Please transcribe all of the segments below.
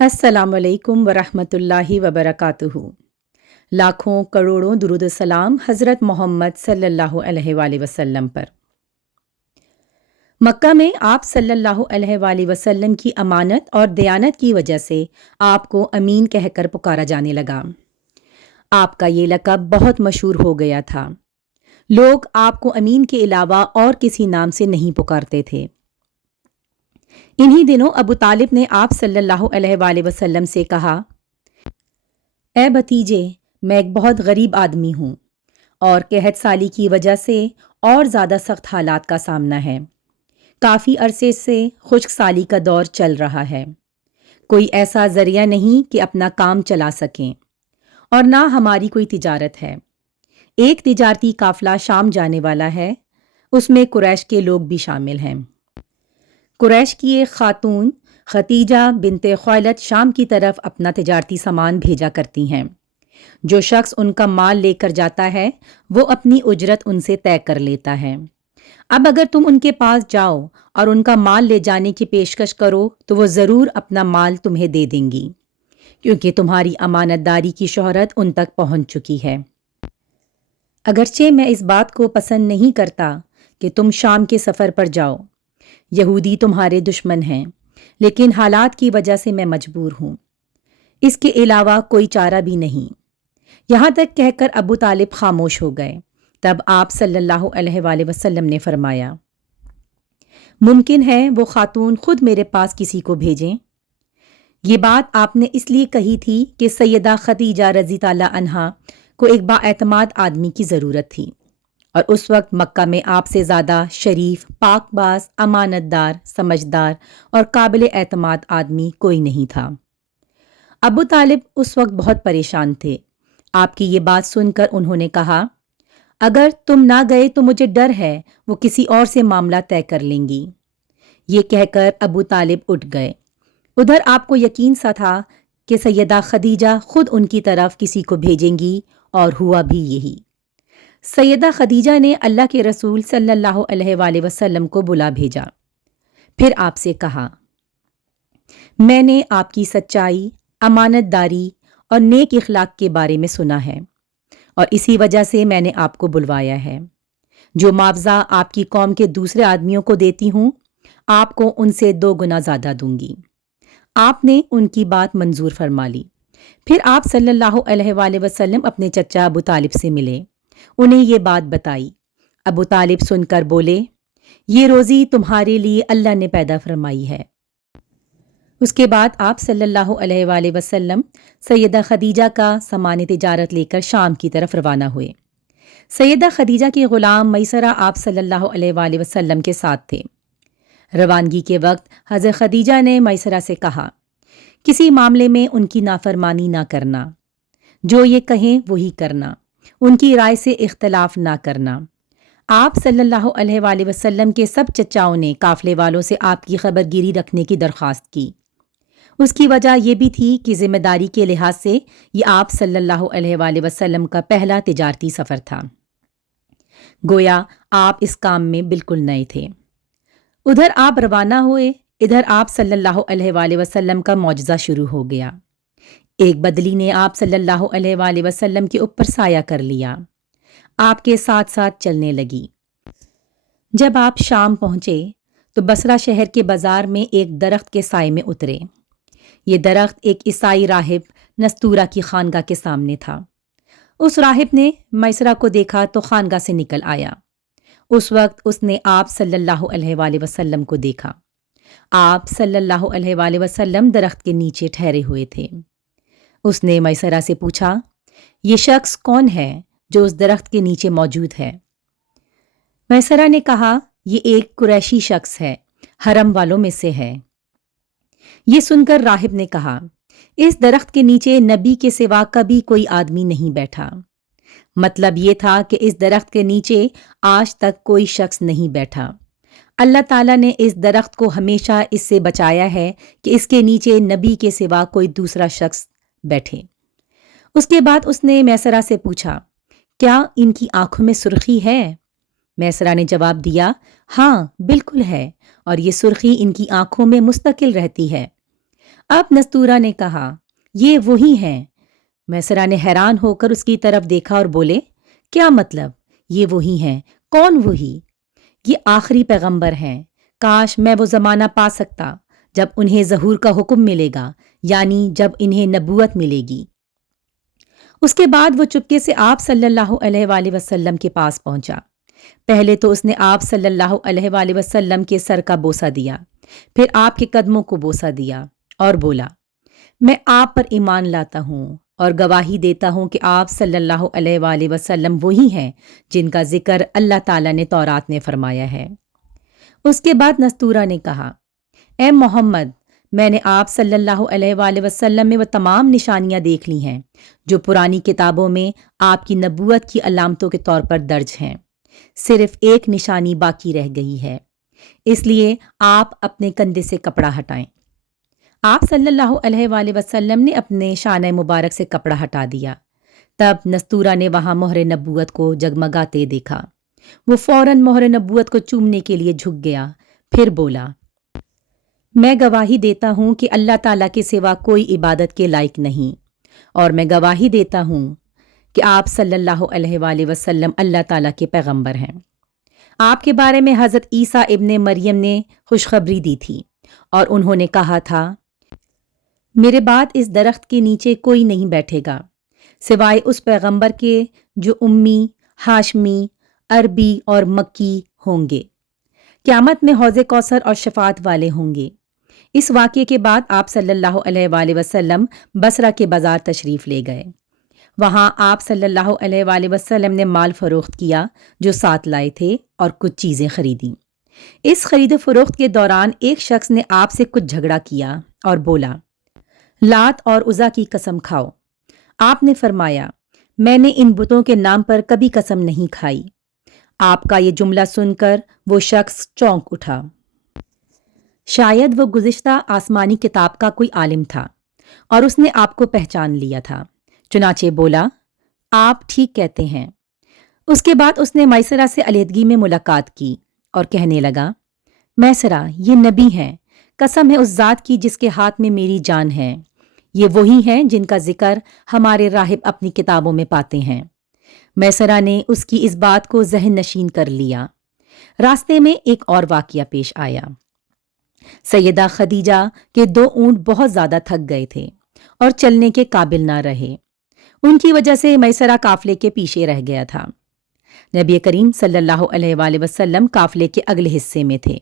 السلام علیکم ورحمۃ اللہ وبرکاتہ۔ لاکھوں کروڑوں درود و سلام حضرت محمد صلی اللہ علیہ وآلہ وسلم پر۔ مکہ میں آپ صلی اللہ علیہ وآلہ وسلم کی امانت اور دیانت کی وجہ سے آپ کو امین کہہ کر پکارا جانے لگا۔ آپ کا یہ لقب بہت مشہور ہو گیا تھا۔ لوگ آپ کو امین کے علاوہ اور کسی نام سے نہیں پکارتے تھے۔ انہی دنوں ابو طالب نے آپ صلی اللہ علیہ وآلہ وسلم سے کہا، اے بھتیجے، میں ایک بہت غریب آدمی ہوں اور قحط سالی کی وجہ سے اور زیادہ سخت حالات کا سامنا ہے۔ کافی عرصے سے خشک سالی کا دور چل رہا ہے۔ کوئی ایسا ذریعہ نہیں کہ اپنا کام چلا سکیں، اور نہ ہماری کوئی تجارت ہے۔ ایک تجارتی قافلہ شام جانے والا ہے، اس میں قریش کے لوگ بھی شامل ہیں۔ قریش کی ایک خاتون ختیجہ بنت خویلد شام کی طرف اپنا تجارتی سامان بھیجا کرتی ہیں۔ جو شخص ان کا مال لے کر جاتا ہے وہ اپنی اجرت ان سے طے کر لیتا ہے۔ اب اگر تم ان کے پاس جاؤ اور ان کا مال لے جانے کی پیشکش کرو تو وہ ضرور اپنا مال تمہیں دے دیں گی، کیونکہ تمہاری امانت داری کی شہرت ان تک پہنچ چکی ہے۔ اگرچہ میں اس بات کو پسند نہیں کرتا کہ تم شام کے سفر پر جاؤ، یہودی تمہارے دشمن ہیں، لیکن حالات کی وجہ سے میں مجبور ہوں، اس کے علاوہ کوئی چارہ بھی نہیں۔ یہاں تک کہہ کر ابو طالب خاموش ہو گئے۔ تب آپ صلی اللہ علیہ وآلہ وسلم نے فرمایا، ممکن ہے وہ خاتون خود میرے پاس کسی کو بھیجیں۔ یہ بات آپ نے اس لیے کہی تھی کہ سیدہ خدیجہ رضی اللہ عنہا کو ایک بااعتماد آدمی کی ضرورت تھی، اور اس وقت مکہ میں آپ سے زیادہ شریف، پاک باز، امانت دار، سمجھدار اور قابل اعتماد آدمی کوئی نہیں تھا۔ ابو طالب اس وقت بہت پریشان تھے۔ آپ کی یہ بات سن کر انہوں نے کہا، اگر تم نہ گئے تو مجھے ڈر ہے وہ کسی اور سے معاملہ طے کر لیں گی۔ یہ کہہ کر ابو طالب اٹھ گئے۔ ادھر آپ کو یقین سا تھا کہ سیدہ خدیجہ خود ان کی طرف کسی کو بھیجیں گی، اور ہوا بھی یہی۔ سیدہ خدیجہ نے اللہ کے رسول صلی اللہ علیہ وآلہ وسلم کو بلا بھیجا، پھر آپ سے کہا، میں نے آپ کی سچائی، امانت داری اور نیک اخلاق کے بارے میں سنا ہے، اور اسی وجہ سے میں نے آپ کو بلوایا ہے۔ جو معاوضہ آپ کی قوم کے دوسرے آدمیوں کو دیتی ہوں، آپ کو ان سے 2 گنا زیادہ دوں گی۔ آپ نے ان کی بات منظور فرما لی۔ پھر آپ صلی اللہ علیہ وآلہ وسلم اپنے چچا ابو طالب سے ملے، انہیں یہ بات بتائی۔ ابو طالب سن کر بولے، یہ روزی تمہارے لیے اللہ نے پیدا فرمائی ہے۔ اس کے بعد آپ صلی اللہ علیہ وآلہ وسلم سیدہ خدیجہ کا سامان تجارت لے کر شام کی طرف روانہ ہوئے۔ سیدہ خدیجہ کے غلام میسرہ آپ صلی اللہ علیہ وآلہ وسلم کے ساتھ تھے۔ روانگی کے وقت حضرت خدیجہ نے میسرہ سے کہا، کسی معاملے میں ان کی نافرمانی نہ کرنا، جو یہ کہیں وہی کرنا، ان کی رائے سے اختلاف نہ کرنا۔ آپ صلی اللہ علیہ وآلہ وسلم کے سب چچاؤں نے قافلے والوں سے آپ کی خبر گیری رکھنے کی درخواست کی۔ اس کی وجہ یہ بھی تھی کہ ذمہ داری کے لحاظ سے یہ آپ صلی اللہ علیہ وآلہ وسلم کا پہلا تجارتی سفر تھا۔ گویا آپ اس کام میں بالکل نئے تھے۔ ادھر آپ روانہ ہوئے، ادھر آپ صلی اللہ علیہ وآلہ وسلم کا معجزہ شروع ہو گیا۔ ایک بدلی نے آپ صلی اللہ علیہ وآلہ وسلم کے اوپر سایہ کر لیا، آپ کے ساتھ ساتھ چلنے لگی۔ جب آپ شام پہنچے تو بصرہ شہر کے بازار میں ایک درخت کے سائے میں اترے۔ یہ درخت ایک عیسائی راہب نستورہ کی خانگاہ کے سامنے تھا۔ اس راہب نے میسرہ کو دیکھا تو خانگاہ سے نکل آیا۔ اس وقت اس نے آپ صلی اللہ علیہ وآلہ وسلم کو دیکھا۔ آپ صلی اللہ علیہ وآلہ وسلم درخت کے نیچے ٹھہرے ہوئے تھے۔ اس نے میسرہ سے پوچھا، یہ شخص کون ہے جو اس درخت کے نیچے موجود ہے؟ میسرہ نے کہا، یہ ایک قریشی شخص ہے، حرم والوں میں سے ہے۔ یہ سن کر راہب نے کہا، اس درخت کے نیچے نبی کے سوا کبھی کوئی آدمی نہیں بیٹھا۔ مطلب یہ تھا کہ اس درخت کے نیچے آج تک کوئی شخص نہیں بیٹھا۔ اللہ تعالیٰ نے اس درخت کو ہمیشہ اس سے بچایا ہے کہ اس کے نیچے نبی کے سوا کوئی دوسرا شخص بیٹھے۔ اس کے بعد اس نے میسرہ سے پوچھا، کیا ان کی آنکھوں میں سرخی ہے؟ میسرہ نے جواب دیا، ہاں بالکل ہے، اور یہ سرخی ان کی آنکھوں میں مستقل رہتی ہے۔ اب نستورہ نے کہا، یہ وہی ہیں۔ میسرہ نے حیران ہو کر اس کی طرف دیکھا اور بولے، کیا مطلب یہ وہی ہیں؟ کون وہی؟ یہ آخری پیغمبر ہیں۔ کاش میں وہ زمانہ پا سکتا جب انہیں ظہور کا حکم ملے گا، یعنی جب انہیں نبوت ملے گی۔ اس کے بعد وہ چپکے سے آپ صلی اللہ علیہ وآلہ وسلم کے پاس پہنچا۔ پہلے تو اس نے آپ صلی اللہ علیہ وآلہ وسلم کے سر کا بوسہ دیا، پھر آپ کے قدموں کو بوسہ دیا اور بولا، میں آپ پر ایمان لاتا ہوں اور گواہی دیتا ہوں کہ آپ صلی اللہ علیہ وآلہ وسلم وہی ہیں جن کا ذکر اللہ تعالیٰ نے تورات میں فرمایا ہے۔ اس کے بعد نستورہ نے کہا، اے محمد، میں نے آپ صلی اللہ علیہ وآلہ وسلم میں وہ تمام نشانیاں دیکھ لی ہیں جو پرانی کتابوں میں آپ کی نبوت کی علامتوں کے طور پر درج ہیں۔ صرف ایک نشانی باقی رہ گئی ہے، اس لیے آپ اپنے کندھے سے کپڑا ہٹائیں۔ آپ صلی اللہ علیہ وآلہ وسلم نے اپنے شانہ مبارک سے کپڑا ہٹا دیا۔ تب نستورہ نے وہاں مہر نبوت کو جگمگاتے دیکھا۔ وہ فوراً مہر نبوت کو چومنے کے لیے جھک گیا، پھر بولا، میں گواہی دیتا ہوں کہ اللہ تعالیٰ کے سوا کوئی عبادت کے لائق نہیں، اور میں گواہی دیتا ہوں کہ آپ صلی اللہ علیہ وآلہ وسلم اللہ تعالیٰ کے پیغمبر ہیں۔ آپ کے بارے میں حضرت عیسیٰ ابن مریم نے خوشخبری دی تھی اور انہوں نے کہا تھا، میرے بعد اس درخت کے نیچے کوئی نہیں بیٹھے گا سوائے اس پیغمبر کے جو امی، ہاشمی، عربی اور مکی ہوں گے۔ قیامت میں حوض کوثر اور شفاعت والے ہوں گے۔ اس واقعے کے بعد آپ صلی اللہ علیہ وآلہ وسلم بصرہ کے بازار تشریف لے گئے۔ وہاں آپ صلی اللہ علیہ وآلہ وسلم نے مال فروخت کیا جو ساتھ لائے تھے اور کچھ چیزیں خریدیں۔ اس خرید و فروخت کے دوران ایک شخص نے آپ سے کچھ جھگڑا کیا اور بولا، لات اور عزا کی قسم کھاؤ۔ آپ نے فرمایا، میں نے ان بتوں کے نام پر کبھی قسم نہیں کھائی۔ آپ کا یہ جملہ سن کر وہ شخص چونک اٹھا۔ شاید وہ گزشتہ آسمانی کتاب کا کوئی عالم تھا اور اس نے آپ کو پہچان لیا تھا، چنانچہ بولا، آپ ٹھیک کہتے ہیں۔ اس کے بعد اس نے میسرہ سے علیحدگی میں ملاقات کی اور کہنے لگا، میسرہ، یہ نبی ہیں، قسم ہے اس ذات کی جس کے ہاتھ میں میری جان ہے، یہ وہی ہیں جن کا ذکر ہمارے راہب اپنی کتابوں میں پاتے ہیں۔ میسرہ نے اس کی اس بات کو ذہن نشین کر لیا۔ راستے میں ایک اور واقعہ پیش آیا۔ سیدہ خدیجہ کے 2 اونٹ بہت زیادہ تھک گئے تھے اور چلنے کے قابل نہ رہے۔ ان کی وجہ سے میسرہ قافلے کے پیچھے رہ گیا تھا۔ نبی کریم صلی اللہ علیہ وآلہ وسلم قافلے کے اگلے حصے میں تھے۔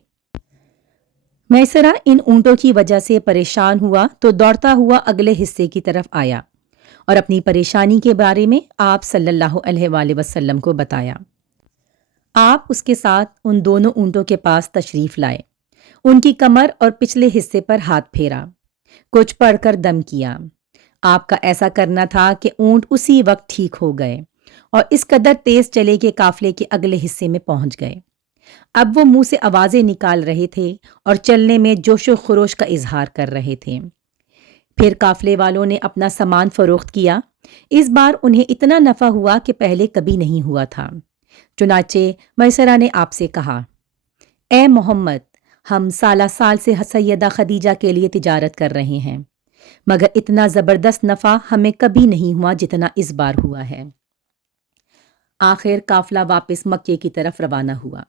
میسرہ ان اونٹوں کی وجہ سے پریشان ہوا تو دوڑتا ہوا اگلے حصے کی طرف آیا اور اپنی پریشانی کے بارے میں آپ صلی اللہ علیہ وآلہ وسلم کو بتایا۔ آپ اس کے ساتھ ان دونوں اونٹوں کے پاس تشریف لائے، ان کی کمر اور پچھلے حصے پر ہاتھ پھیرا، کچھ پڑھ کر دم کیا۔ آپ کا ایسا کرنا تھا کہ اونٹ اسی وقت ٹھیک ہو گئے اور اس قدر تیز چلے کہ قافلے کے اگلے حصے میں پہنچ گئے۔ اب وہ منہ سے آوازیں نکال رہے تھے اور چلنے میں جوش و خروش کا اظہار کر رہے تھے۔ پھر قافلے والوں نے اپنا سامان فروخت کیا۔ اس بار انہیں اتنا نفع ہوا کہ پہلے کبھی نہیں ہوا تھا۔ چنانچہ میسرہ نے آپ سے کہا، اے محمد، ہم سالہ سال سے سیدہ خدیجہ کے لیے تجارت کر رہے ہیں، مگر اتنا زبردست نفع ہمیں کبھی نہیں ہوا جتنا اس بار ہوا ہے۔ آخر قافلہ واپس مکے کی طرف روانہ ہوا۔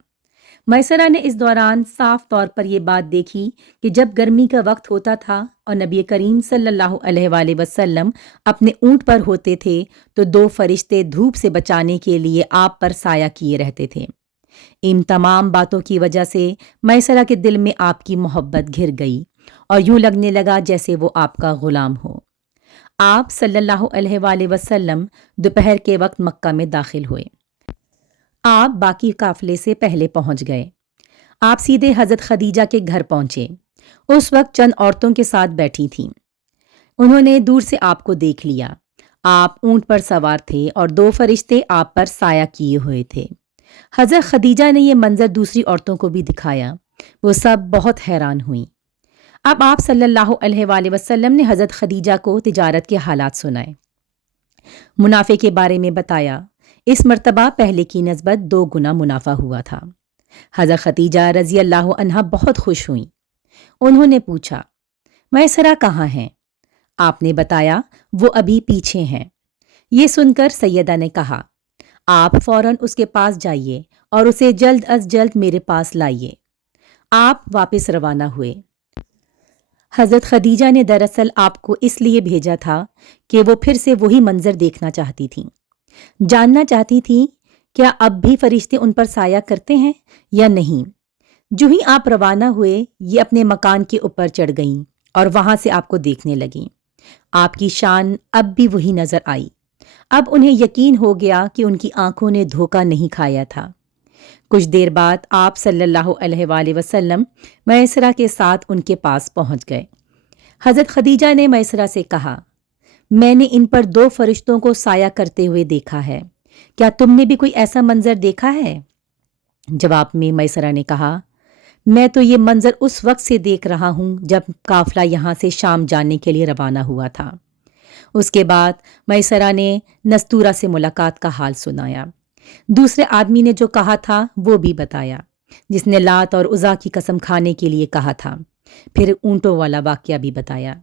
میسرہ نے اس دوران صاف طور پر یہ بات دیکھی کہ جب گرمی کا وقت ہوتا تھا اور نبی کریم صلی اللہ علیہ وآلہ وسلم اپنے اونٹ پر ہوتے تھے تو 2 فرشتے دھوپ سے بچانے کے لیے آپ پر سایہ کیے رہتے تھے۔ ان تمام باتوں کی وجہ سے میسرہ کے دل میں آپ کی محبت گھر گئی اور یوں لگنے لگا جیسے وہ آپ کا غلام ہو۔ آپ صلی اللہ علیہ وآلہ وسلم دوپہر کے وقت مکہ میں داخل ہوئے۔ آپ باقی قافلے سے پہلے پہنچ گئے۔ آپ سیدھے حضرت خدیجہ کے گھر پہنچے۔ اس وقت چند عورتوں کے ساتھ بیٹھی تھیں۔ انہوں نے دور سے آپ کو دیکھ لیا۔ آپ اونٹ پر سوار تھے اور 2 فرشتے آپ پر سایہ کیے ہوئے تھے۔ حضرت خدیجہ نے یہ منظر دوسری عورتوں کو بھی دکھایا۔ وہ سب بہت حیران ہوئیں۔ اب آپ صلی اللہ علیہ وآلہ وسلم نے حضرت خدیجہ کو تجارت کے حالات سنائے، منافع کے بارے میں بتایا۔ اس مرتبہ پہلے کی نسبت 2 گنا منافع ہوا تھا۔ حضرت خدیجہ رضی اللہ عنہا بہت خوش ہوئیں۔ انہوں نے پوچھا، میسرہ کہاں ہیں؟ آپ نے بتایا وہ ابھی پیچھے ہیں۔ یہ سن کر سیدہ نے کہا آپ فوراً اس کے پاس جائیے اور اسے جلد از جلد میرے پاس لائیے۔ آپ واپس روانہ ہوئے۔ حضرت خدیجہ نے دراصل آپ کو اس لیے بھیجا تھا کہ وہ پھر سے وہی منظر دیکھنا چاہتی تھیں، جاننا چاہتی تھیں کیا اب بھی فرشتے ان پر سایہ کرتے ہیں یا نہیں۔ جو ہی آپ روانہ ہوئے یہ اپنے مکان کے اوپر چڑھ گئیں اور وہاں سے آپ کو دیکھنے لگیں۔ آپ کی شان اب بھی وہی نظر آئی۔ اب انہیں یقین ہو گیا کہ ان کی آنکھوں نے دھوکہ نہیں کھایا تھا۔ کچھ دیر بعد آپ صلی اللہ علیہ وآلہ وسلم میسرہ کے ساتھ ان کے پاس پہنچ گئے۔ حضرت خدیجہ نے میسرہ سے کہا میں نے ان پر 2 فرشتوں کو سایہ کرتے ہوئے دیکھا ہے، کیا تم نے بھی کوئی ایسا منظر دیکھا ہے؟ جواب میں میسرہ نے کہا میں تو یہ منظر اس وقت سے دیکھ رہا ہوں جب قافلہ یہاں سے شام جانے کے لیے روانہ ہوا تھا۔ اس کے بعد میسرہ نے نستورہ سے ملاقات کا حال سنایا۔ دوسرے آدمی نے جو کہا تھا وہ بھی بتایا، جس نے لات اور عزا کی قسم کھانے کے لیے کہا تھا۔ پھر اونٹوں والا واقعہ بھی بتایا۔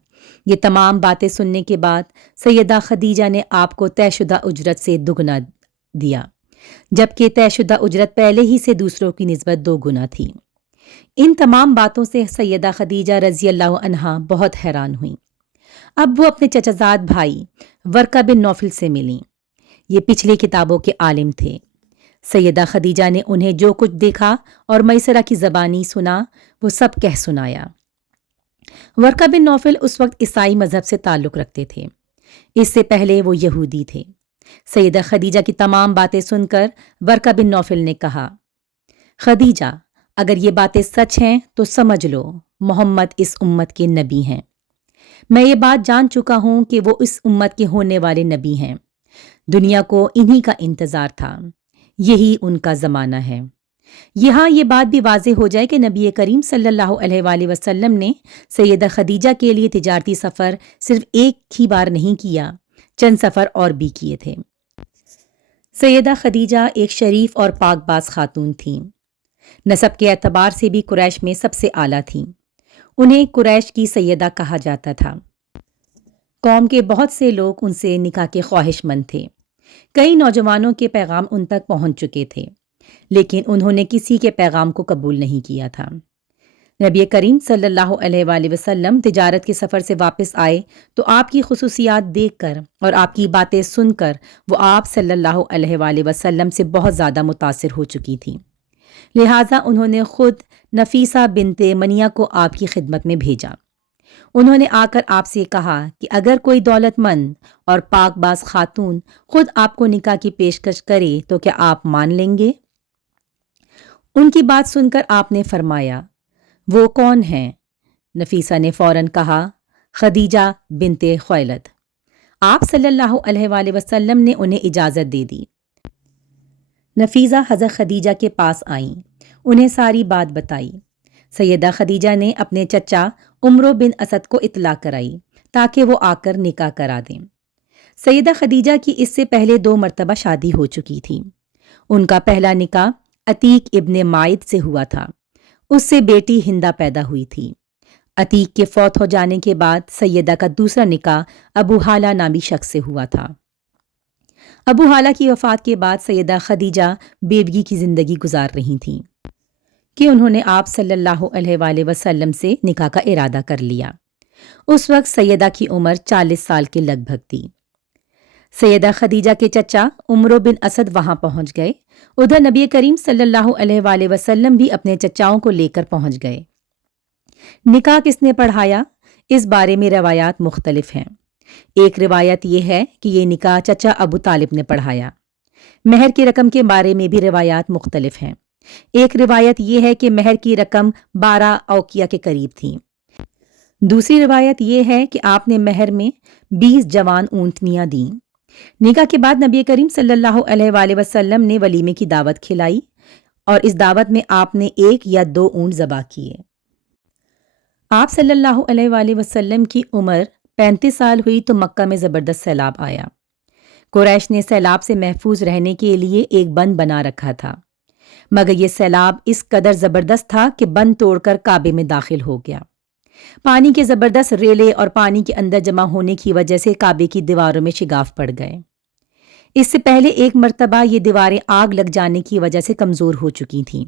یہ تمام باتیں سننے کے بعد سیدہ خدیجہ نے آپ کو طے شدہ اجرت سے دگنا دیا، جبکہ طے شدہ اجرت پہلے ہی سے دوسروں کی نسبت 2 گنا تھی۔ ان تمام باتوں سے سیدہ خدیجہ رضی اللہ عنہا بہت حیران ہوئیں۔ اب وہ اپنے چچا زاد بھائی ورقہ بن نوفل سے ملیں۔ یہ پچھلی کتابوں کے عالم تھے۔ سیدہ خدیجہ نے انہیں جو کچھ دیکھا اور میسرہ کی زبانی سنا وہ سب کہہ سنایا۔ ورقہ بن نوفل اس وقت عیسائی مذہب سے تعلق رکھتے تھے، اس سے پہلے وہ یہودی تھے۔ سیدہ خدیجہ کی تمام باتیں سن کر ورقہ بن نوفل نے کہا خدیجہ اگر یہ باتیں سچ ہیں تو سمجھ لو محمد اس امت کے نبی ہیں۔ میں یہ بات جان چکا ہوں کہ وہ اس امت کے ہونے والے نبی ہیں۔ دنیا کو انہی کا انتظار تھا، یہی ان کا زمانہ ہے۔ یہاں یہ بات بھی واضح ہو جائے کہ نبی کریم صلی اللہ علیہ وآلہ وسلم نے سیدہ خدیجہ کے لیے تجارتی سفر صرف ایک ہی بار نہیں کیا، چند سفر اور بھی کیے تھے۔ سیدہ خدیجہ ایک شریف اور پاک باز خاتون تھیں۔ نسب کے اعتبار سے بھی قریش میں سب سے اعلیٰ تھیں۔ انہیں قریش کی سیدہ کہا جاتا تھا۔ قوم کے بہت سے لوگ ان سے نکاح کے خواہش مند تھے۔ کئی نوجوانوں کے پیغام ان تک پہنچ چکے تھے، لیکن انہوں نے کسی کے پیغام کو قبول نہیں کیا تھا۔ نبی کریم صلی اللہ علیہ وآلہ وسلم تجارت کے سفر سے واپس آئے تو آپ کی خصوصیات دیکھ کر اور آپ کی باتیں سن کر وہ آپ صلی اللہ علیہ وآلہ وسلم سے بہت زیادہ متاثر ہو چکی تھیں۔ لہٰذا انہوں نے خود نفیسہ بنت منیہ کو آپ کی خدمت میں بھیجا۔ انہوں نے آ کر آپ سے کہا کہ اگر کوئی دولت مند اور پاک باز خاتون خود آپ کو نکاح کی پیشکش کرے تو کیا آپ مان لیں گے؟ ان کی بات سن کر آپ نے فرمایا وہ کون ہیں؟ نفیسہ نے فوراً کہا خدیجہ بنت خویلد۔ آپ صلی اللہ علیہ وآلہ وسلم نے انہیں اجازت دے دی۔ نفیسہ حضرت خدیجہ کے پاس آئیں، انہیں ساری بات بتائی۔ سیدہ خدیجہ نے اپنے چچا عمرو بن اسد کو اطلاع کرائی تاکہ وہ آ کر نکاح کرا دیں۔ سیدہ خدیجہ کی اس سے پہلے 2 مرتبہ شادی ہو چکی تھی۔ ان کا پہلا نکاح عتیق ابن مائد سے ہوا تھا، اس سے بیٹی ہندہ پیدا ہوئی تھی۔ عتیق کے فوت ہو جانے کے بعد سیدہ کا دوسرا نکاح ابو حالہ نامی شخص سے ہوا تھا۔ ابو حالہ کی وفات کے بعد سیدہ خدیجہ بیوگی کی زندگی گزار رہی تھیں کہ انہوں نے آپ صلی اللہ علیہ وآلہ وسلم سے نکاح کا ارادہ کر لیا۔ اس وقت سیدہ کی عمر 40 سال کے لگ بھگ تھی۔ سیدہ خدیجہ کے چچا عمرو بن اسد وہاں پہنچ گئے۔ ادھر نبی کریم صلی اللہ علیہ وآلہ وسلم بھی اپنے چچاؤں کو لے کر پہنچ گئے۔ نکاح کس نے پڑھایا؟ اس بارے میں روایات مختلف ہیں۔ ایک روایت یہ ہے کہ یہ نکاح چچا ابو طالب نے پڑھایا۔ مہر کی رقم کے بارے میں بھی روایات مختلف ہیں۔ ایک روایت یہ ہے کہ مہر کی رقم 12 اوقیہ کے قریب تھی۔ دوسری روایت یہ ہے کہ آپ نے مہر میں 20 جوان اونٹنیاں دیں۔ نکاح کے بعد نبی کریم صلی اللہ علیہ وآلہ وسلم نے ولیمے کی دعوت کھلائی اور اس دعوت میں آپ نے 1 یا 2 اونٹ ذبح کیے۔ آپ صلی اللہ علیہ وآلہ وسلم کی عمر 35 سال ہوئی تو مکہ میں زبردست سیلاب آیا۔ قریش نے سیلاب سے محفوظ رہنے کے لیے ایک بند بنا رکھا تھا، مگر یہ سیلاب اس قدر زبردست تھا کہ بند توڑ کر کعبے میں داخل ہو گیا۔ پانی کے زبردست ریلے اور پانی کے اندر جمع ہونے کی وجہ سے کعبے کی دیواروں میں شگاف پڑ گئے۔ اس سے پہلے ایک مرتبہ یہ دیواریں آگ لگ جانے کی وجہ سے کمزور ہو چکی تھیں،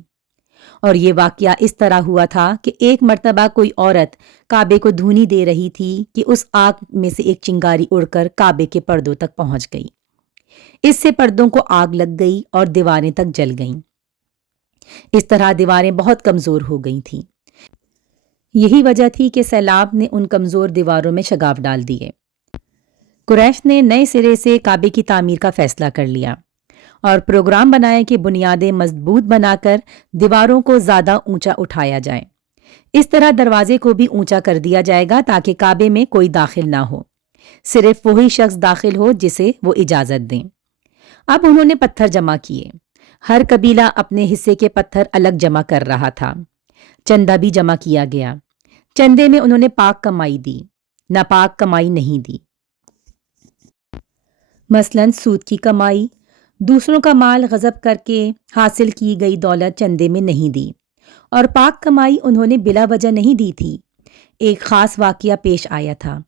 اور یہ واقعہ اس طرح ہوا تھا کہ ایک مرتبہ کوئی عورت کعبے کو دھونی دے رہی تھی کہ اس آگ میں سے ایک چنگاری اڑ کر کعبے کے پردوں تک پہنچ گئی۔ اس سے پردوں کو آگ لگ گئی اور دیواریں تک جل گئیں۔ اس طرح دیواریں بہت کمزور ہو گئی تھیں۔ یہی وجہ تھی کہ سیلاب نے ان کمزور دیواروں میں شگاف ڈال دیے۔ قریش نے نئے سرے سے کعبے کی تعمیر کا فیصلہ کر لیا اور پروگرام بنایا کہ بنیادیں مضبوط بنا کر دیواروں کو زیادہ اونچا اٹھایا جائے۔ اس طرح دروازے کو بھی اونچا کر دیا جائے گا تاکہ کعبے میں کوئی داخل نہ ہو، صرف وہی شخص داخل ہو جسے وہ اجازت دیں۔ اب انہوں نے پتھر جمع کیے۔ ہر قبیلہ اپنے حصے کے پتھر الگ جمع کر رہا تھا۔ چندہ بھی جمع کیا گیا۔ چندے میں انہوں نے پاک کمائی دی، ناپاک کمائی نہیں دی۔ مثلاً سود کی کمائی، دوسروں کا مال غصب کر کے حاصل کی گئی دولت چندے میں نہیں دی، اور پاک کمائی انہوں نے بلا وجہ نہیں دی تھی۔ ایک خاص واقعہ پیش آیا تھا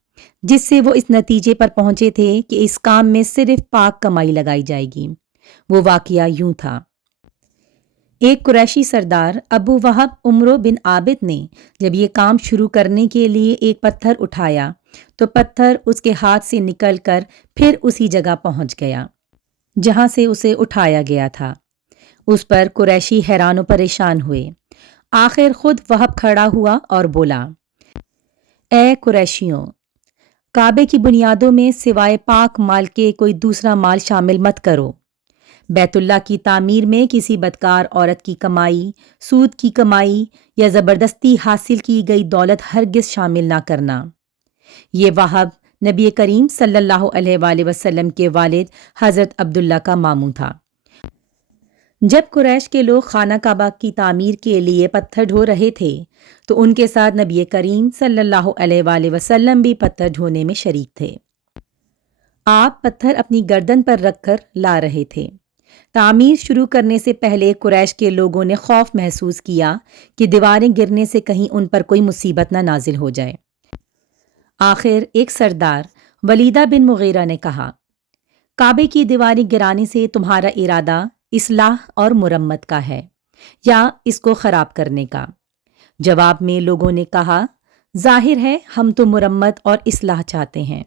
جس سے وہ اس نتیجے پر پہنچے تھے کہ اس کام میں صرف پاک کمائی لگائی جائے گی۔ وہ واقعہ یوں تھا۔ ایک قریشی سردار ابو وہب عمرو بن عابد نے جب یہ کام شروع کرنے کے لیے ایک پتھر اٹھایا تو پتھر اس کے ہاتھ سے نکل کر پھر اسی جگہ پہنچ گیا جہاں سے اسے اٹھایا گیا تھا۔ اس پر قریشی حیران و پریشان ہوئے۔ آخر خود وہب کھڑا ہوا اور بولا، اے قریشیوں، کعبے کی بنیادوں میں سوائے پاک مال کے کوئی دوسرا مال شامل مت کرو۔ بیت اللہ کی تعمیر میں کسی بدکار عورت کی کمائی، سود کی کمائی یا زبردستی حاصل کی گئی دولت ہرگز شامل نہ کرنا۔ یہ وہب نبی کریم صلی اللہ علیہ وآلہ وسلم کے والد حضرت عبداللہ کا ماموں تھا۔ جب قریش کے لوگ خانہ کعبہ کی تعمیر کے لیے پتھر ڈھو رہے تھے تو ان کے ساتھ نبی کریم صلی اللہ علیہ وآلہ وسلم بھی پتھر ڈھونے میں شریک تھے۔ آپ پتھر اپنی گردن پر رکھ کر لا رہے تھے۔ تعمیر شروع کرنے سے پہلے قریش کے لوگوں نے خوف محسوس کیا کہ دیواریں گرنے سے کہیں ان پر کوئی مصیبت نہ نازل ہو جائے۔ آخر ایک سردار ولیدہ بن مغیرہ نے کہا، کعبے کی دیواریں گرانے سے تمہارا ارادہ اصلاح اور مرمت کا ہے یا اس کو خراب کرنے کا؟ جواب میں لوگوں نے کہا، ظاہر ہے ہم تو مرمت اور اصلاح چاہتے ہیں۔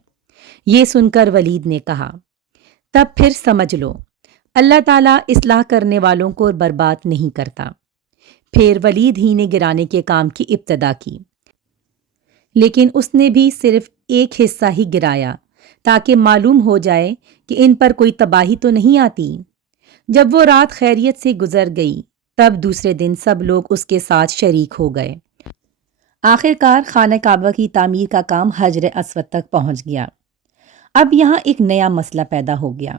یہ سن کر ولید نے کہا، تب پھر سمجھ لو اللہ تعالیٰ اصلاح کرنے والوں کو برباد نہیں کرتا۔ پھر ولید ہی نے گرانے کے کام کی ابتدا کی، لیکن اس نے بھی صرف ایک حصہ ہی گرایا تاکہ معلوم ہو جائے کہ ان پر کوئی تباہی تو نہیں آتی۔ جب وہ رات خیریت سے گزر گئی تب دوسرے دن سب لوگ اس کے ساتھ شریک ہو گئے۔ آخر کار خانہ کعبہ کی تعمیر کا کام حجر اسود تک پہنچ گیا۔ اب یہاں ایک نیا مسئلہ پیدا ہو گیا۔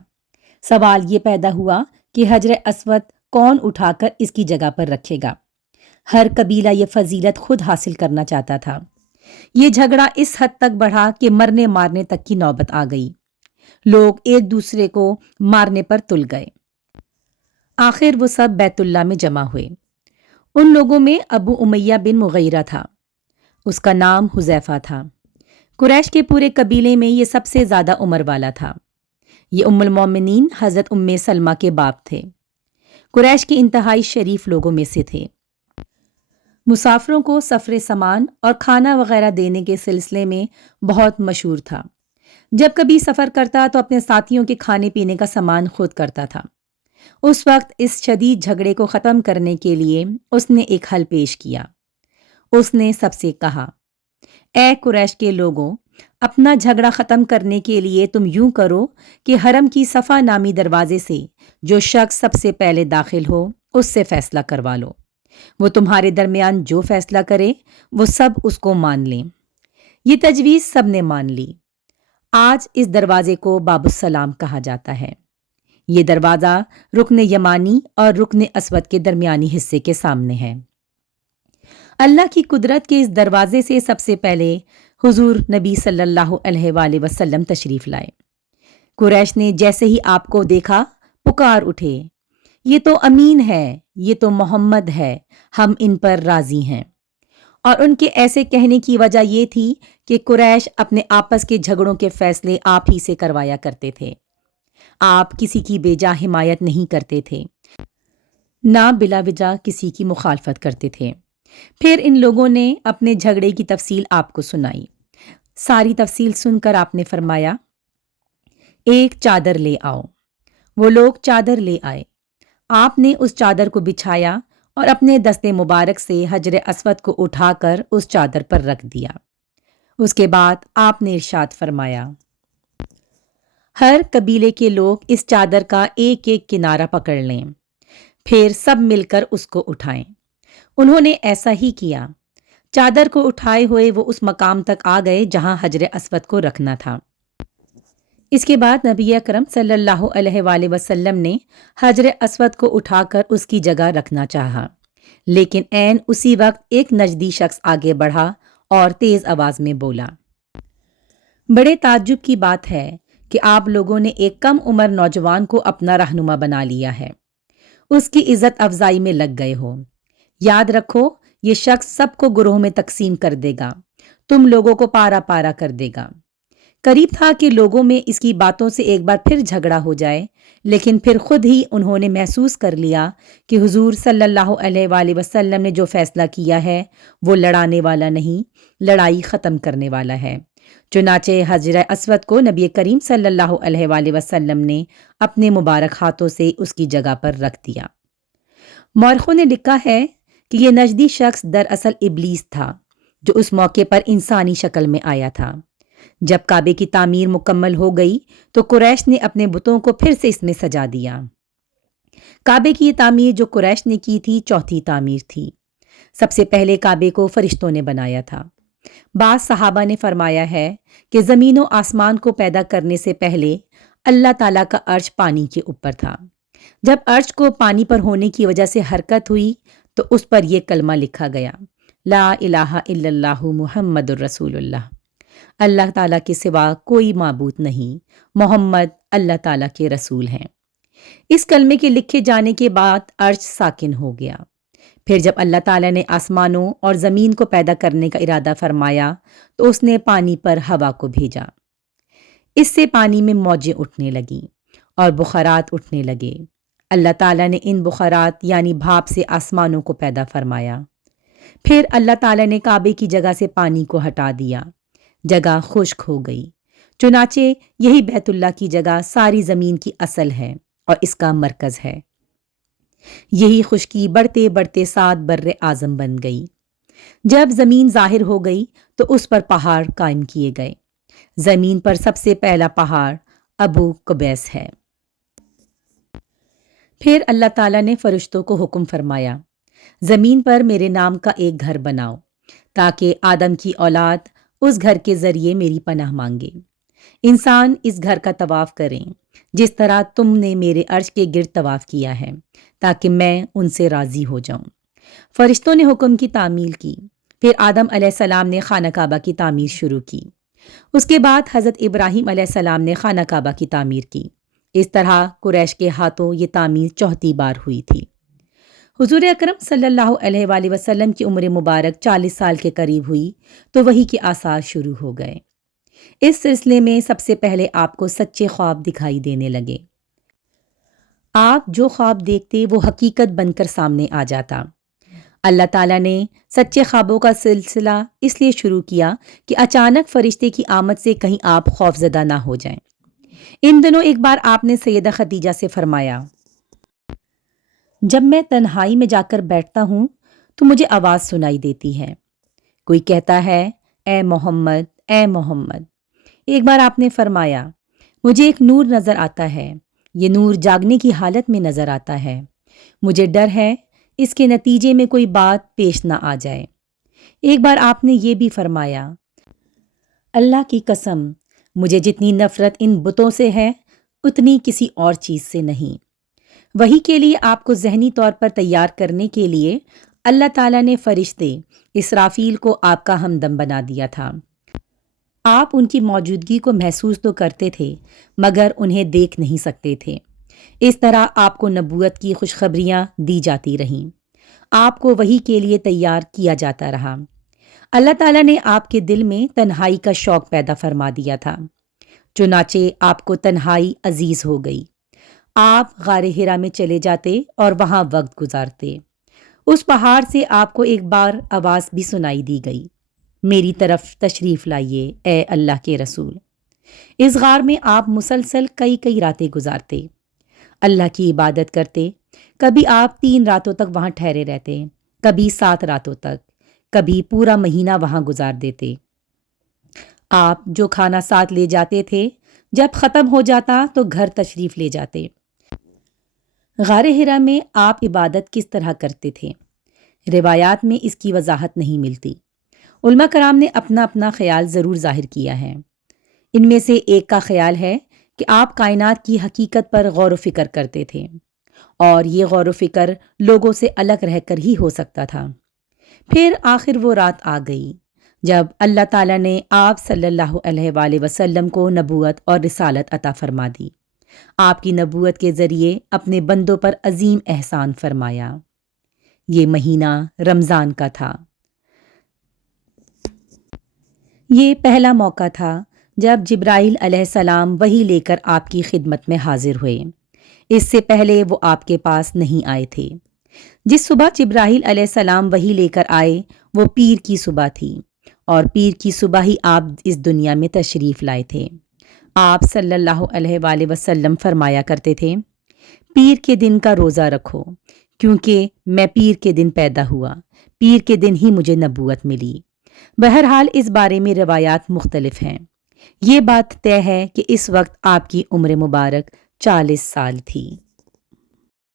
سوال یہ پیدا ہوا کہ حجر اسود کون اٹھا کر اس کی جگہ پر رکھے گا؟ ہر قبیلہ یہ فضیلت خود حاصل کرنا چاہتا تھا۔ یہ جھگڑا اس حد تک بڑھا کہ مرنے مارنے تک کی نوبت آ گئی۔ لوگ ایک دوسرے کو مارنے پر تل گئے۔ آخر وہ سب بیت اللہ میں جمع ہوئے۔ ان لوگوں میں ابو امیہ بن مغیرہ تھا۔ اس کا نام حذیفہ تھا۔ قریش کے پورے قبیلے میں یہ سب سے زیادہ عمر والا تھا۔ یہ ام المومنین حضرت ام سلمہ کے باپ تھے۔ قریش کے انتہائی شریف لوگوں میں سے تھے۔ مسافروں کو سفر سامان اور کھانا وغیرہ دینے کے سلسلے میں بہت مشہور تھا۔ جب کبھی سفر کرتا تو اپنے ساتھیوں کے کھانے پینے کا سامان خود کرتا تھا۔ اس وقت اس شدید جھگڑے کو ختم کرنے کے لیے اس نے ایک حل پیش کیا۔ اس نے سب سے کہا، اے قریش کے لوگوں، اپنا جھگڑا ختم کرنے کے لیے تم یوں کرو کہ حرم کی صفا نامی دروازے سے جو شخص سب سے پہلے داخل ہو اس سے فیصلہ کروا لو۔ وہ تمہارے درمیان جو فیصلہ کرے وہ سب اس کو مان لیں۔ یہ تجویز سب نے مان لی۔ آج اس دروازے کو باب السلام کہا جاتا ہے۔ یہ دروازہ رکن یمانی اور رکن اسود کے درمیانی حصے کے سامنے ہے۔ اللہ کی قدرت کے اس دروازے سے سب سے پہلے حضور نبی صلی اللہ علیہ وآلہ وسلم تشریف لائے۔ قریش نے جیسے ہی آپ کو دیکھا پکار اٹھے، یہ تو امین ہے، یہ تو محمد ہے، ہم ان پر راضی ہیں۔ اور ان کے ایسے کہنے کی وجہ یہ تھی کہ قریش اپنے آپس کے جھگڑوں کے فیصلے آپ ہی سے کروایا کرتے تھے۔ آپ کسی کی بے جا حمایت نہیں کرتے تھے، نہ بلا وجہ کسی کی مخالفت کرتے تھے۔ پھر ان لوگوں نے اپنے جھگڑے کی تفصیل آپ کو سنائی۔ ساری تفصیل سن کر آپ نے فرمایا، ایک چادر لے آؤ۔ وہ لوگ چادر لے آئے۔ آپ نے اس چادر کو بچھایا اور اپنے دست مبارک سے حجر اسود کو اٹھا کر اس چادر پر رکھ دیا۔ اس کے بعد آپ نے ارشاد فرمایا، ہر قبیلے کے لوگ اس چادر کا ایک ایک کنارہ پکڑ لیں، پھر سب مل کر اس کو اٹھائیں۔ انہوں نے ایسا ہی کیا۔ چادر کو اٹھائے ہوئے وہ اس مقام تک آ گئے جہاں حجر اسود کو رکھنا تھا۔ اس کے بعد نبی اکرم صلی اللہ علیہ وآلہ وسلم نے حجر اسود کو اٹھا کر اس کی جگہ رکھنا چاہا، لیکن عین اسی وقت ایک نجدی شخص آگے بڑھا اور تیز آواز میں بولا۔ بڑے تعجب کی بات ہے کہ آپ لوگوں نے ایک کم عمر نوجوان کو اپنا رہنما بنا لیا ہے، اس کی عزت افزائی میں لگ گئے ہو۔ یاد رکھو، یہ شخص سب کو گروہ میں تقسیم کر دے گا، تم لوگوں کو پارا پارا کر دے گا۔ قریب تھا کہ لوگوں میں اس کی باتوں سے ایک بار پھر جھگڑا ہو جائے، لیکن پھر خود ہی انہوں نے محسوس کر لیا کہ حضور صلی اللہ علیہ وآلہ وسلم نے جو فیصلہ کیا ہے وہ لڑانے والا نہیں، لڑائی ختم کرنے والا ہے۔ چنانچہ حجر اسود کو نبی کریم صلی اللہ علیہ وآلہ وسلم نے اپنے مبارک ہاتھوں سے اس کی جگہ پر رکھ دیا۔ مورخوں نے لکھا ہے کہ یہ نجدی شخص دراصل ابلیس تھا، جو اس موقع پر انسانی شکل میں آیا تھا۔ جب کعبے کی تعمیر مکمل ہو گئی تو قریش نے اپنے بتوں کو پھر سے اس میں سجا دیا۔ کعبے کی یہ تعمیر جو قریش نے کی تھی، چوتھی تعمیر تھی۔ سب سے پہلے کعبے کو فرشتوں نے بنایا تھا۔ بعض صحابہ نے فرمایا ہے کہ زمین و آسمان کو پیدا کرنے سے پہلے اللہ تعالیٰ کا عرش پانی کے اوپر تھا۔ جب عرش کو پانی پر ہونے کی وجہ سے حرکت ہوئی تو اس پر یہ کلمہ لکھا گیا، لا الہ الا اللہ محمد الرسول اللہ، اللہ تعالیٰ کے سوا کوئی معبود نہیں، محمد اللہ تعالیٰ کے رسول ہیں۔ اس کلمے کے لکھے جانے کے بعد عرش ساکن ہو گیا۔ پھر جب اللہ تعالیٰ نے آسمانوں اور زمین کو پیدا کرنے کا ارادہ فرمایا تو اس نے پانی پر ہوا کو بھیجا۔ اس سے پانی میں موجیں اٹھنے لگیں اور بخارات اٹھنے لگے۔ اللہ تعالیٰ نے ان بخارات یعنی بھاپ سے آسمانوں کو پیدا فرمایا۔ پھر اللہ تعالیٰ نے کعبے کی جگہ سے پانی کو ہٹا دیا، جگہ خشک ہو گئی۔ چنانچہ یہی بیت اللہ کی جگہ ساری زمین کی اصل ہے اور اس کا مرکز ہے۔ یہی خشکی بڑھتے بڑھتے 7 بر اعظم بن گئی۔ جب زمین ظاہر ہو گئی تو اس پر پہاڑ قائم کیے گئے۔ زمین پر سب سے پہلا پہاڑ ابو قبیس ہے۔ پھر اللہ تعالیٰ نے فرشتوں کو حکم فرمایا، زمین پر میرے نام کا ایک گھر بناؤ تاکہ آدم کی اولاد اس گھر کے ذریعے میری پناہ مانگے۔ انسان اس گھر کا طواف کریں جس طرح تم نے میرے عرش کے گرد طواف کیا ہے، تاکہ میں ان سے راضی ہو جاؤں۔ فرشتوں نے حکم کی تعمیل کی۔ پھر آدم علیہ السلام نے خانہ کعبہ کی تعمیر شروع کی۔ اس کے بعد حضرت ابراہیم علیہ السلام نے خانہ کعبہ کی تعمیر کی۔ اس طرح قریش کے ہاتھوں یہ تعمیر 4تھی بار ہوئی تھی۔ حضور اکرم صلی اللہ علیہ وآلہ وسلم کی عمر مبارک 40 سال کے قریب ہوئی تو وحی کے آثار شروع ہو گئے۔ اس سلسلے میں سب سے پہلے آپ کو سچے خواب دکھائی دینے لگے۔ آپ جو خواب دیکھتے وہ حقیقت بن کر سامنے آ جاتا۔ اللہ تعالیٰ نے سچے خوابوں کا سلسلہ اس لیے شروع کیا کہ اچانک فرشتے کی آمد سے کہیں آپ خوفزدہ نہ ہو جائیں۔ ان دنوں ایک بار آپ نے سیدہ خدیجہ سے فرمایا، جب میں تنہائی میں جا کر بیٹھتا ہوں تو مجھے آواز سنائی دیتی ہے، کوئی کہتا ہے اے محمد اے محمد۔ ایک بار آپ نے فرمایا، مجھے ایک نور نظر آتا ہے، یہ نور جاگنے کی حالت میں نظر آتا ہے، مجھے ڈر ہے اس کے نتیجے میں کوئی بات پیش نہ آ جائے۔ ایک بار آپ نے یہ بھی فرمایا، اللہ کی قسم مجھے جتنی نفرت ان بتوں سے ہے اتنی کسی اور چیز سے نہیں۔ وحی کے لیے آپ کو ذہنی طور پر تیار کرنے کے لیے اللہ تعالیٰ نے فرشتے اسرافیل کو آپ کا ہمدم بنا دیا تھا۔ آپ ان کی موجودگی کو محسوس تو کرتے تھے مگر انہیں دیکھ نہیں سکتے تھے۔ اس طرح آپ کو نبوت کی خوشخبریاں دی جاتی رہیں، آپ کو وحی کے لیے تیار کیا جاتا رہا۔ اللہ تعالیٰ نے آپ کے دل میں تنہائی کا شوق پیدا فرما دیا تھا، چنانچہ آپ کو تنہائی عزیز ہو گئی۔ آپ غار ہرا میں چلے جاتے اور وہاں وقت گزارتے۔ اس پہاڑ سے آپ کو ایک بار آواز بھی سنائی دی گئی، میری طرف تشریف لائیے اے اللہ کے رسول۔ اس غار میں آپ مسلسل کئی راتیں گزارتے، اللہ کی عبادت کرتے۔ کبھی آپ 3 راتوں تک وہاں ٹھہرے رہتے، کبھی 7 راتوں تک، کبھی پورا مہینہ وہاں گزار دیتے۔ آپ جو کھانا ساتھ لے جاتے تھے، جب ختم ہو جاتا تو گھر تشریف لے جاتے۔ غار ہرا میں آپ عبادت کس طرح کرتے تھے؟ روایات میں اس کی وضاحت نہیں ملتی۔ علماء کرام نے اپنا اپنا خیال ضرور ظاہر کیا ہے۔ ان میں سے ایک کا خیال ہے کہ آپ کائنات کی حقیقت پر غور و فکر کرتے تھے، اور یہ غور و فکر لوگوں سے الگ رہ کر ہی ہو سکتا تھا۔ پھر آخر وہ رات آ گئی جب اللہ تعالیٰ نے آپ صلی اللہ علیہ وآلہ وسلم کو نبوت اور رسالت عطا فرما دی۔ آپ کی نبوت کے ذریعے اپنے بندوں پر عظیم احسان فرمایا۔ یہ مہینہ رمضان کا تھا۔ یہ پہلا موقع تھا جب جبرائیل علیہ السلام وحی لے کر آپ کی خدمت میں حاضر ہوئے۔ اس سے پہلے وہ آپ کے پاس نہیں آئے تھے۔ جس صبح جبرائیل علیہ السلام وحی لے کر آئے وہ پیر کی صبح تھی، اور پیر کی صبح ہی آپ اس دنیا میں تشریف لائے تھے۔ آپ صلی اللہ علیہ وآلہ وسلم فرمایا کرتے تھے، پیر کے دن کا روزہ رکھو، کیونکہ میں پیر کے دن پیدا ہوا، پیر کے دن ہی مجھے نبوت ملی۔ بہرحال اس بارے میں روایات مختلف ہیں۔ یہ بات طے ہے کہ اس وقت آپ کی عمر مبارک 40 سال تھی۔